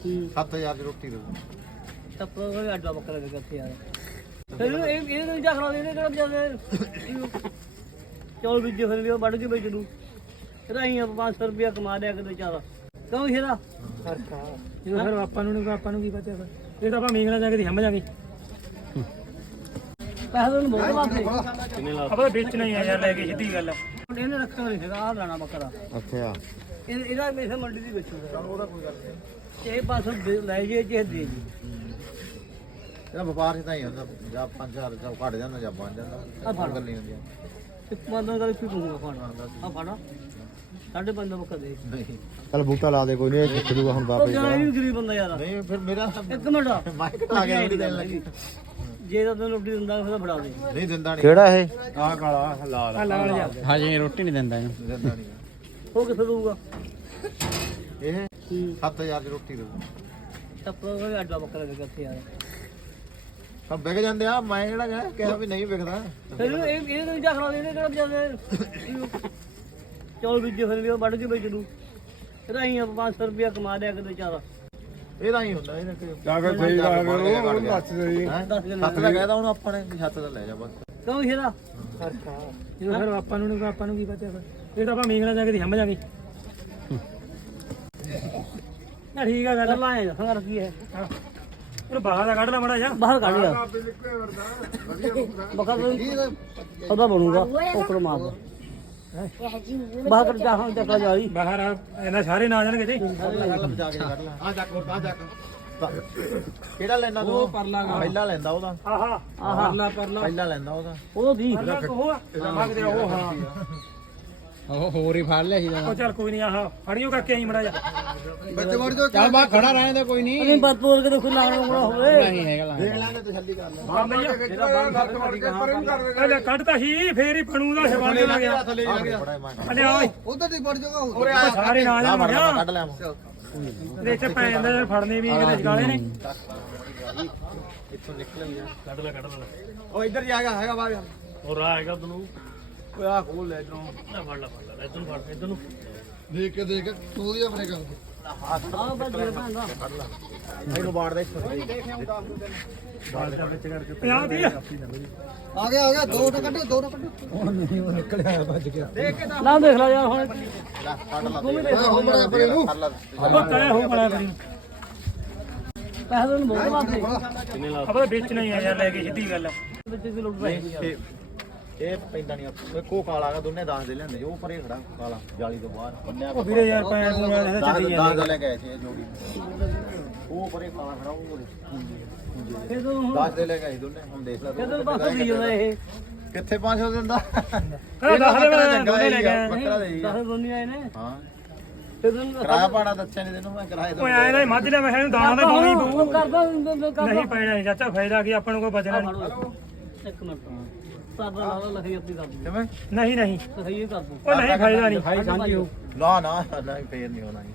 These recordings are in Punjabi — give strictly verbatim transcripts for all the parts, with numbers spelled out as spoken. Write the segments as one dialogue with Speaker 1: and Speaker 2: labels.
Speaker 1: ਸੱਤ ਹਜ਼ਾਰ ਦੀ ਰੋਟੀ ਦੇ
Speaker 2: ਟੱਪਰ ਉਹ ਅੱਡਾ ਬੱਕਰਾ ਦੇ ਕਿੱਥੇ ਯਾਰ ਫਿਰ ਇਹ ਇਹ ਨਹੀਂ ਜਾ ਖੜਾ ਇਹਨੇ ਕਿਹੜਾ ਬਜਾਦੇ ਚੌਲ ਵਿੱਚ ਫਿਰ ਵੀ ਵੱਢ ਕੇ ਵੇਚ ਦੂ ਰਾਈਆਂ ਪੰਜ ਸੌ ਰੁਪਇਆ ਕਮਾ ਲਿਆ ਕਿਤੇ ਚਾਰਾ ਕਿਉਂ ਸ਼ੇਰਾ
Speaker 3: ਫਰਕਾ ਇਹ ਫਿਰ ਆਪਾਂ ਨੂੰ ਨਹੀਂ ਆਪਾਂ ਨੂੰ ਕੀ ਪਤਾ ਫਿਰ ਇਹ ਤਾਂ ਆਪਾਂ ਮੀਂਗਣਾ ਜਾ ਕੇ ਹੰਮ ਜਾਗੇ
Speaker 2: ਪੈਸੇ ਤੁਹਾਨੂੰ ਬਹੁਤ ਵਾਪਸ
Speaker 3: ਆਪਾਂ ਵੇਚਣਾ ਹੀ ਆ ਯਾਰ ਲੈ ਕੇ ਸਿੱਧੀ ਗੱਲ
Speaker 2: ਇਹਨੇ ਰੱਖਣਾ ਨਹੀਂ ਹੈਗਾ ਆਹ ਲੈਣਾ ਬੱਕਰਾ
Speaker 1: ਅੱਛਾ
Speaker 2: ਇਹ ਇਹਦਾ ਮੇਰੇ ਮੰਡੀ ਦੀ ਵੇਚੂਗਾ ਉਹਦਾ ਕੋਈ ਗੱਲ ਨਹੀਂ ਇਹ ਪਾਸੋਂ ਲੈ ਜੇ ਜੇ ਦੇ ਜੀ
Speaker 1: ਇਹਦਾ ਵਪਾਰ ਤਾਂ ਹੀ ਹੁੰਦਾ ਜਾਂ ਪੰਜ ਹਜ਼ਾਰ ਜਾਂ ਘਟ ਜਾਂਦਾ ਜਾਂ ਬਣ ਜਾਂਦਾ ਆਹ ਗੱਲ ਨਹੀਂ ਹੁੰਦੀ
Speaker 2: ਤੇ ਮੰਨਦਾ ਗੱਲ ਕੀ ਕਹੂੰਗਾ ਫਾਣਾ ਆ ਫਾਣਾ ਸਾਡੇ ਬੰਦੇ ਬੱਕਰਾ ਦੇ
Speaker 1: ਨਹੀਂ ਚੱਲ ਬੂਟਾ ਲਾ ਦੇ ਕੋਈ ਨਹੀਂ ਇਹ ਖਿੱਚੂਗਾ ਹੁਣ
Speaker 2: ਉਹ ਜਾਣਾ ਵੀ ਗਰੀਬ ਬੰਦਾ ਯਾਰ
Speaker 1: ਨਹੀਂ ਫਿਰ ਮੇਰਾ
Speaker 2: ਇੱਕ ਮਿੰਟ
Speaker 1: ਮਾਈਕ ਆ ਗਿਆ ਨਹੀਂ ਦੇਣ ਲੱਗੀ
Speaker 2: ਜੇ ਤਾਂ ਤੈਨੂੰ ਰੋਟੀ ਦਿੰਦਾ ਫਿਰ ਫੜਾ ਦੇ
Speaker 1: ਨਹੀਂ ਦਿੰਦਾ ਨਹੀਂ
Speaker 4: ਕਿਹੜਾ ਇਹ
Speaker 1: ਆਹ ਕਾਲਾ ਲਾਲ
Speaker 3: ਆ ਲਾਲ ਜਾ
Speaker 4: ਹਾਂਜੀ ਰੋਟੀ ਨਹੀਂ ਦਿੰਦਾ ਇਹਨੂੰ
Speaker 1: ਦਿੰਦਾ ਨਹੀਂ
Speaker 2: ਉਹ ਕਿੱਥੇ ਦਊਗਾ
Speaker 1: ਇਹ ਸੱਤ ਹਜ਼ਾਰ ਦੀ ਰੋਟੀ ਦੇ
Speaker 2: ਟੱਪਰ ਉਹ ਅੱਡਾ ਬੱਕਰਾ ਦੇ ਕਿੱਥੇ ਯਾਰ
Speaker 1: ਸਭ ਵਿਕ ਜਾਂਦੇ ਆ ਮੈਂ ਕਿਹੜਾ ਗਿਆ ਕਿਹਾ ਵੀ ਨਹੀਂ ਵਿਕਦਾ
Speaker 2: ਫਿਰ ਇਹ ਇਹ ਨਹੀਂ ਜਾ ਖੜਾ ਇਹਨੇ ਕਿਹੜਾ ਬਜਾਦੇ ਚੌਲ ਵਿੱਚ ਫਿਰ ਵੀ ਵੱਢ ਕੇ ਵੇਚ ਦੂ ਰਾਈਆਂ ਪੰਜ ਸੌ ਰੁਪਇਆ ਕਮਾ ਲਿਆ ਕਿਤੇ ਚਾਰਾ
Speaker 1: ਇਹਦਾ ਹੀ ਹੁੰਦਾ ਇਹਨੇ ਕਿ
Speaker 5: ਜਾ ਕੇ ਸਹੀ ਆ ਕਰੋ ਉਹਨੂੰ ਦੱਸ ਸਹੀ
Speaker 1: ਸੱਤ ਦਾ ਕਹਿਦਾ ਉਹਨੂੰ ਆਪਾਂ ਨੇ ਵੀ ਸੱਤ ਦਾ ਲੈ ਜਾ ਬਸ
Speaker 2: ਕਿਉਂ ਸ਼ੇਰਾ
Speaker 3: ਫਰਕਾ ਇਹ ਫਿਰ ਆਪਾਂ ਨੂੰ ਨਹੀਂ ਆਪਾਂ ਨੂੰ ਕੀ ਪਤਾ ਫਿਰ ਇਹ ਤਾਂ ਆਪਾਂ ਮੀਂਗਣਾ ਜਾ ਕੇ ਹੰਮ ਜਾਗੇ ਨਾ ਠੀਕ ਆ ਗੱਲ
Speaker 2: ਚੱਲ ਆਏ ਹੰਗਰ ਕੀ ਹੈ
Speaker 3: ਉਹ ਬਾਹਰ ਦਾ ਕੱਢਣਾ ਮੜਾ ਜਾ
Speaker 2: ਬਾਹਰ ਕੱਢ ਯਾਰ ਬੱਕਰਾ ਉਹਦਾ ਬਣੂਗਾ ਕੋਕਰ ਮਾਰ ਬਾਹਰ ਕੱਢ ਜਾ ਹਾਂ ਚੱਕਾ ਜਾਈ
Speaker 3: ਬਾਹਰ ਇਹਨਾਂ ਸਾਰੇ ਨਾ ਜਾਣਗੇ ਜੀ
Speaker 1: ਜਾ ਕੇ ਕੱਢ ਲੈ ਆ ਚੱਕ ਹੋਰ ਆ ਚੱਕ ਕਿਹੜਾ ਲੈਣਾ ਤੂੰ ਪਹਿਲਾ ਲੈਂਦਾ ਉਹਦਾ
Speaker 3: ਆਹਾ
Speaker 2: ਆਹਾ
Speaker 1: ਪਹਿਲਾ ਲੈਂਦਾ ਉਹਦਾ
Speaker 2: ਉਹ ਦੀ
Speaker 3: ਉਹ ਮੰਗਦੇ ਉਹ ਹਾਂ
Speaker 4: ਉਹ ਹੋਰ ਹੀ ਫੜ ਲਿਆ ਸੀ
Speaker 3: ਉਹ ਚੱਲ ਕੋਈ ਨਹੀਂ ਆਹ ਫੜਿਓ ਕਰਕੇ ਆਈ ਮੜਾ ਜਾ
Speaker 1: ਬੱਚੇ ਵੜ ਜਾ
Speaker 4: ਚੱਲ ਬਾ ਖੜਾ ਰਹਿਣ ਦੇ ਕੋਈ ਨਹੀਂ
Speaker 2: ਨਹੀਂ ਬਾਤ ਬੋਲ ਕੇ ਦੇਖੋ ਲਾਣਾ ਹੋਣਾ ਹੋਵੇ
Speaker 4: ਨਹੀਂ ਹੈਗਾ
Speaker 1: ਦੇਖ ਲਾਂਗੇ ਤਸੱਲੀ ਕਰ ਲੈ
Speaker 3: ਪਹਿਲਾਂ ਕੱਢਤਾ ਸੀ ਫੇਰ ਹੀ ਬਣੂ ਦਾ ਸਵਾਲ ਲੱਗ ਗਿਆ
Speaker 1: ਥੱਲੇ ਜਾ ਗਿਆ
Speaker 3: ਅਲੇ ਓਏ
Speaker 1: ਉਧਰ ਦੀ ਵੜ ਜਾਗਾ
Speaker 3: ਉਹ ਸਾਰੇ ਨਾ ਜਾਣ ਮੜਿਆ
Speaker 1: ਕੱਢ ਲੈ
Speaker 3: ਇਹਦੇ ਇੱਥੇ ਪੈ ਜਾਂਦਾ ਯਾਰ ਫੜਨੇ ਵੀ ਕਿਤੇ ਜਗਾਲੇ ਨੇ
Speaker 1: ਇੱਥੋਂ ਨਿਕਲ ਗਿਆ
Speaker 3: ਕੱਢ ਲੈ ਕੱਢ ਲੈ
Speaker 1: ਉਹ ਇੱਧਰ ਜਾਗਾ ਹੈਗਾ ਬਾਹਰ
Speaker 3: ਉਹ ਰਾਹ ਹੈਗਾ ਤੈਨੂੰ
Speaker 1: ਓਏ ਆ ਖੋਲ ਲੈ ਇਧਰੋਂ
Speaker 3: ਫੜ ਲੈ ਫੜ ਲੈ ਇਧਰ ਨੂੰ ਫੜ ਇਧਰ ਨੂੰ
Speaker 5: ਦੇਖ ਕੇ ਦੇਖ ਤੂੰ ਦੀ ਆਪਣੇ ਕਰ
Speaker 2: ਆ ਬਸ ਦੇ ਪੈਂਦਾ
Speaker 1: ਇਹਨੂੰ ਬਾੜ ਦੇ
Speaker 3: ਪੰਜਾਹ ਦੀ
Speaker 5: ਆ ਗਿਆ ਆ ਗਿਆ ਦੋ ਨਾ ਕੱਢੋ ਦੋ ਨਾ ਕੱਢੋ ਉਹ ਨਹੀਂ ਉਹ ਨਿਕਲਿਆ ਭੱਜ ਗਿਆ
Speaker 2: ਨਾ ਦੇਖ ਲੈ ਯਾਰ ਹੁਣ
Speaker 1: ਕੱਢ ਲਾ
Speaker 2: ਤੂੰ ਵੀ ਦੇਖ
Speaker 5: ਹੋ ਮੜਾ ਪਰੇ ਨੂੰ
Speaker 3: ਉਹ ਕਹੇ ਹੋ ਬੜਾ ਕਰੀ
Speaker 2: ਪੈਸੇ ਤੁਹਾਨੂੰ ਬਹੁਤ ਵਾਪਸ
Speaker 3: ਆਪਾਂ ਵੇਚਣਾ ਹੀ ਆ ਯਾਰ ਲੈ ਕੇ ਸਿੱਧੀ ਗੱਲ
Speaker 2: ਵਿੱਚ ਦੀ ਲੁੱਟ ਪਈ
Speaker 1: ਇਹ ਇਹ ਪੈਂਦਾ ਨਹੀਂ ਉਹ ਕੋ ਕਾਲਾ ਗਾ ਦੋਨੇ ਦਸ ਦੇ ਲੈਂਦੇ ਉਹ ਪਰੇ ਖੜਾ ਕਾਲਾ ਜਾਲੀ ਤੋਂ ਬਾਹਰ ਬੰਨਿਆ
Speaker 3: ਉਹ ਵੀਰੇ ਯਾਰ ਪੈਣ ਨੂੰ ਇਹਦਾ ਚੱਲੀ
Speaker 1: ਦਸ
Speaker 3: ਜਾਂਦੇ
Speaker 1: ਦਾ ਲੈ ਗਏ ਸੀ ਇਹ ਜੋੜੀ ਉਹ ਪਰੇ ਕਾਲਾ ਖੜਾ ਉਹ
Speaker 2: ਇਹ ਤਾਂ ਹੁਣ
Speaker 1: ਦਸ ਦੇ ਲੈ ਗਏ ਸੀ ਦੋਨੇ ਹੁਣ ਦੇਖ ਲੈ
Speaker 2: ਇਹ ਤਾਂ ਬਸ ਦੀ ਜਾਂਦਾ ਇਹ
Speaker 1: ਕਿੱਥੇ ਪੰਜ ਸੌ ਦਿੰਦਾ
Speaker 3: ਕਹਿੰਦਾ ਦਸ ਦੇ ਮੈਂ ਦੋਨੇ ਲੈ ਗਏ
Speaker 1: ਬੱਕਰਾ ਦੇ
Speaker 2: ਦਸ ਦੁਨੀਆ ਆਏ ਨੇ
Speaker 1: ਹਾਂ
Speaker 2: ਤੇ ਤੈਨੂੰ
Speaker 1: ਕਿਰਾਇਆ ਪਾਣਾ ਦੱਸਿਆ ਨਹੀਂ ਤੈਨੂੰ ਮੈਂ ਕਿਰਾਏ
Speaker 3: ਓਏ
Speaker 1: ਦਾ
Speaker 3: ਐ ਨਾ ਮੱਝ ਲੈ ਮੈਂ ਇਹਨੂੰ ਦਾਣਾ ਤਾਂ ਪਾਉਣੀ ਪਊ
Speaker 2: ਉਹ ਕਰਦਾ ਕਰਦਾ
Speaker 3: ਨਹੀਂ ਪੈਣਾ ਨਹੀਂ ਚਾਚਾ ਫਾਇਦਾ ਕੀ ਆਪਾਂ ਨੂੰ ਕੋਈ ਬਚਣਾ ਨਹੀਂ
Speaker 2: ਇੱਕ ਮਿੰਟ ਸਾਡਾ ਲਾ ਲਖੀ ਆਪਣੀ ਕਰ ਦੂੰ
Speaker 1: ਕਿਵੇਂ
Speaker 3: ਨਹੀਂ ਨਹੀਂ
Speaker 2: ਸਹੀ ਕਰ ਦੂੰ
Speaker 3: ਉਹ ਨਹੀਂ ਫਾਇਦਾ ਨਹੀਂ
Speaker 2: ਖਾਈ ਸਾਂਝੀ ਹੋ
Speaker 1: ਨਾ ਨਾ ਨਹੀਂ ਫੇਰ ਨਹੀਂ ਹੋਣਾ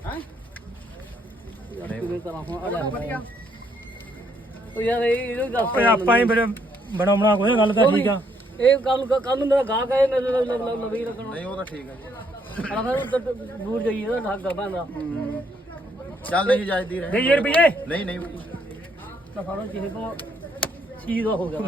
Speaker 2: ਕਿਵੇਂ ਕਰਾਂ ਹੁਣ ਅੜਾ ਉਹ ਯਾਰ ਇਹ ਇਹਨੂੰ ਦੱਸ
Speaker 3: ਓਏ ਆਪਾਂ ਹੀ ਬੜੇ ਬਣਾਉਣਾ ਕੋਈ ਗੱਲ ਤਾਂ ਠੀਕ ਆ
Speaker 2: ਇਹ ਗੱਲ ਕੱਲ ਨੂੰ ਮੇਰਾ ਗਾਹਕ ਆਏ ਮੇਰੇ ਨਾਲ ਲਵੀ ਰੱਖਣਾ
Speaker 1: ਨਹੀਂ ਉਹ ਤਾਂ ਠੀਕ ਹੈ ਜੀ
Speaker 2: ਆ ਫਿਰ ਦੂਰ ਜਾਈਏ ਤਾਂ ਠੱਗ ਪੈਂਦਾ
Speaker 1: ਚੱਲ ਨਹੀਂ ਜਾਇਦੀ ਰਹੇ
Speaker 3: ਦੇ ਰੁਪਏ
Speaker 1: ਨਹੀਂ ਨਹੀਂ
Speaker 2: ਤਾਂ ਫੜੋ ਕਿਸੇ ਤੋਂ ਚੀਜ਼ ਹੋ ਗਿਆ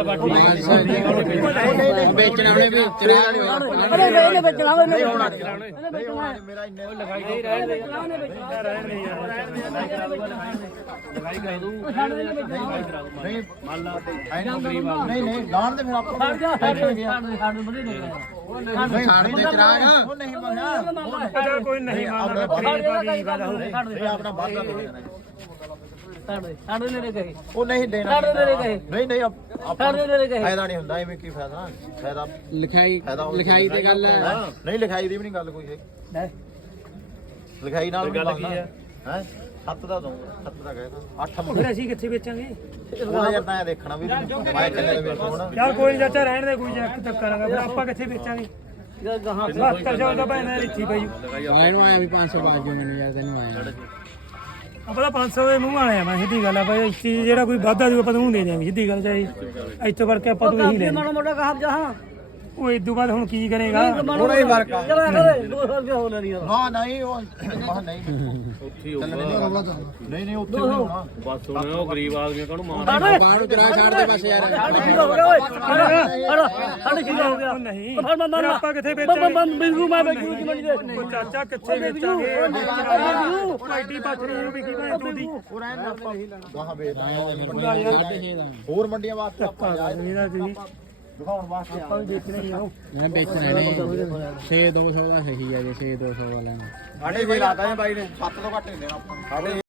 Speaker 4: ਵੇਚਣਾ ਉਹਨੇ ਵੇਚਣਾ
Speaker 2: ਅਰੇ ਨਹੀਂ ਇਹਨੇ ਵੇਚਣਾ ਵਾ
Speaker 1: ਨਹੀਂ
Speaker 2: ਇਹਨੇ
Speaker 1: ਹੋਣਾ
Speaker 2: ਵੇਚਣਾ
Speaker 1: ਨਹੀਂ ਹੋਣਾ ਮੇਰਾ ਇੰਨੇ
Speaker 3: ਲਗਾਈ ਨਹੀਂ ਰਹਿਣ ਦੇ ਰਹਿਣ ਦੇ ਯਾਰ
Speaker 2: ਲਗਾਈ ਕਰ ਦੂੰ ਛੱਡ ਦੇ
Speaker 1: ਨਹੀਂ ਮੰਨ ਲਾ ਐ ਨਾ ਗਰੀਬ ਨਹੀਂ ਨਹੀਂ ਗਾਣ ਦੇ ਫਿਰ ਆਪਾਂ
Speaker 2: ਛੱਡ ਜਾ ਛੱਡ ਦੇ ਛੱਡ ਦੇ ਛੱਡ ਬੜੀ ਨਿਕਲਿਆ
Speaker 1: ਨਹੀਂ ਛੱਡ ਦੇ ਚਰਾਗ ਉਹ ਨਹੀਂ ਮੰਨਿਆ
Speaker 3: ਚੱਲ ਕੋਈ ਨਹੀਂ ਮੰਨਦਾ ਖਰੀਦ ਪਾ ਦੀ ਗੱਲ ਹੋ
Speaker 1: ਇਹ ਆਪਣਾ ਵਾਅਦਾ ਦੇ ਦੇਣਾ
Speaker 2: ਛੱਡ ਦੇ ਛੱਡ ਦੇ ਨੇੜੇ ਕਹੇ
Speaker 1: ਉਹ ਨਹੀਂ ਦੇਣਾ
Speaker 2: ਛੱਡ ਦੇ ਨੇੜੇ ਕਹੇ
Speaker 1: ਨਹੀਂ ਨਹੀਂ ਆਪਾਂ
Speaker 2: ਛੱਡ ਦੇ ਨੇੜੇ ਕਹੇ
Speaker 1: ਫਾਇਦਾ ਨਹੀਂ ਹੁੰਦਾ ਐਵੇਂ ਕੀ ਫਾਇਦਾ ਫਾਇਦਾ
Speaker 4: ਲਿਖਾਈ
Speaker 1: ਫਾਇਦਾ ਉਹ
Speaker 4: ਲਿਖਾਈ ਤੇ ਗੱਲ ਹੈ
Speaker 1: ਨਹੀਂ ਲਿਖਾਈ ਦੀ ਵੀ ਨਹੀਂ ਗੱਲ ਕੋਈ ਹੈ
Speaker 2: ਲੈ
Speaker 1: ਲਿਖਾਈ ਨਾਲ ਗੱਲ ਕੀ ਹੈ ਹੈ ਸੱਤ ਦਾ ਦਊਂਗਾ ਸੱਤ ਦਾ ਕਹਿਦਾ ਅੱਠ ਮੁੰਡੇ
Speaker 3: ਫਿਰ ਅਸੀਂ ਕਿੱਥੇ ਵੇਚਾਂਗੇ
Speaker 1: ਉਹਦਾ ਯਾਰ ਤਾਂ ਇਹ ਦੇਖਣਾ ਵੀ ਮੈਂ ਕਿੰਨੇ ਦੇ ਵੇਚ ਹੋਣਾ
Speaker 3: ਯਾਰ ਕੋਈ ਨਹੀਂ ਚਾਚਾ ਰਹਿਣ ਦੇ ਕੋਈ ਚੱਕ ਤੱਕ ਕਰਾਂਗਾ ਫਿਰ ਆਪਾਂ ਕਿੱਥੇ ਵੇਚਾਂਗੇ
Speaker 2: ਗਾ ਗਾਹਾਂ
Speaker 3: ਬਸ ਕਰ ਜਾਓ ਤਾਂ ਭੈਣ ਇੱਥੇ ਪਈ
Speaker 4: ਇਹਨੂੰ ਆਇਆ ਵੀ ਪੰਜ ਸੌ ਬਾਅਦ ਜੋ ਮੈਨੂੰ ਯਾਰ ਤੈਨੂੰ ਆਇਆ
Speaker 3: ਆਪਾਂ ਤਾਂ ਪੰਜ ਸੌ ਦੇ ਮੂੰਹ ਆਲੇ ਆ ਮੈਂ ਸਿੱਧੀ ਗੱਲ ਆ ਭਾਈ ਇੱਥੇ ਜਿਹੜਾ ਕੋਈ ਵਾਧਾ ਜੂ ਆਪਾਂ ਨੂੰ ਦੇ ਦੇਵਾਂਗੇ ਸਿੱਧੀ ਗੱਲ ਚਾਹੀ ਇੱਥੋਂ ਕਰਕੇ ਆਪਾਂ ਤੋਂ ਇਹੀ ਲੈ
Speaker 2: ਮਾੜਾ ਮੋਟਾ ਕਹਾ ਜਾ ਹਾਂ
Speaker 3: ਉਹ ਇਦੋਂ ਬਾਅਦ ਹੁਣ ਕੀ ਕਰੇਗਾ
Speaker 2: ਥੋੜਾ ਹੀ ਫਰਕ ਆ ਚਲ ਕਰੇ ਦੋ ਸੌ ਰੁਪਏ ਹੋ ਲੈਣੀ ਯਾਰ
Speaker 1: ਹਾਂ ਨਹੀਂ ਉਹ ਮਾ ਨਹੀਂ ਉੱਥੇ ਹੋਊਗਾ ਨਹੀਂ ਨਹੀਂ ਉੱਥੇ ਨਹੀਂ ਹੋਣਾ
Speaker 6: ਬਸ ਸੁਣਿਓ ਗਰੀਬ ਆਦਮੀ ਕਾਹਨੂੰ ਮਾਰ
Speaker 4: ਬਾਹਰ ਨੂੰ ਚਰਾ ਛੱਡ ਦੇ ਬਸ ਯਾਰ
Speaker 2: ਸਾਢੇ ਛੇ ਹੋ ਗਿਆ ਓਏ ਸਾਢੇ ਛੇ ਹੋ ਗਿਆ
Speaker 3: ਨਹੀਂ
Speaker 2: ਫੜ ਮੰਨ
Speaker 3: ਆਪਾਂ ਕਿੱਥੇ ਵੇਚਾਂਗੇ
Speaker 2: ਬੰਬ ਬੰਬ ਬਿਲਕੁਲ ਮੈਂ ਬੈਠੂ ਜੀ ਮੰਡੀ ਦੇ
Speaker 3: ਉਹ ਚਾਚਾ ਕਿੱਥੇ ਵੇਚਾਂਗੇ ਐਡੀ ਬਾਛੜੀ ਨੂੰ ਵੀ ਕੀ ਭਾਂ ਤੂੰ ਦੀ
Speaker 1: ਉਹ ਰਹਿਣ ਦੇ ਆਪਾਂ ਗਾਹਾਂ ਵੇਚਦਾ
Speaker 4: ਸਾਢੇ ਛੇ ਦਾ
Speaker 1: ਹੋਰ ਮੰਡੀਆਂ ਵਾਸਤੇ ਆਪਾਂ
Speaker 3: ਧੱਕਾ ਦੇ ਇਹਦਾ ਤੁਸੀਂ
Speaker 1: ਦਿਖਾਉਣ ਵਾਸਤੇ ਆਪਾਂ ਵੀ ਵੇਚਣੇ ਹੀ ਆ
Speaker 4: ਮੈਂ ਵੇਚਣੇ ਨੇ ਛੇ ਦੋ ਸੌ ਦਾ ਸਹੀ ਹੈ ਜੇ ਛੇ ਦੋ ਸੌ ਵਾਲਾ
Speaker 1: ਸਾਡੇ ਵੀ ਲਾਤਾ ਹੈ ਬਾਈ ਨੇ ਸੱਤ ਤੋਂ ਘੱਟ ਨਹੀਂ ਦੇਣਾ ਆਪਾਂ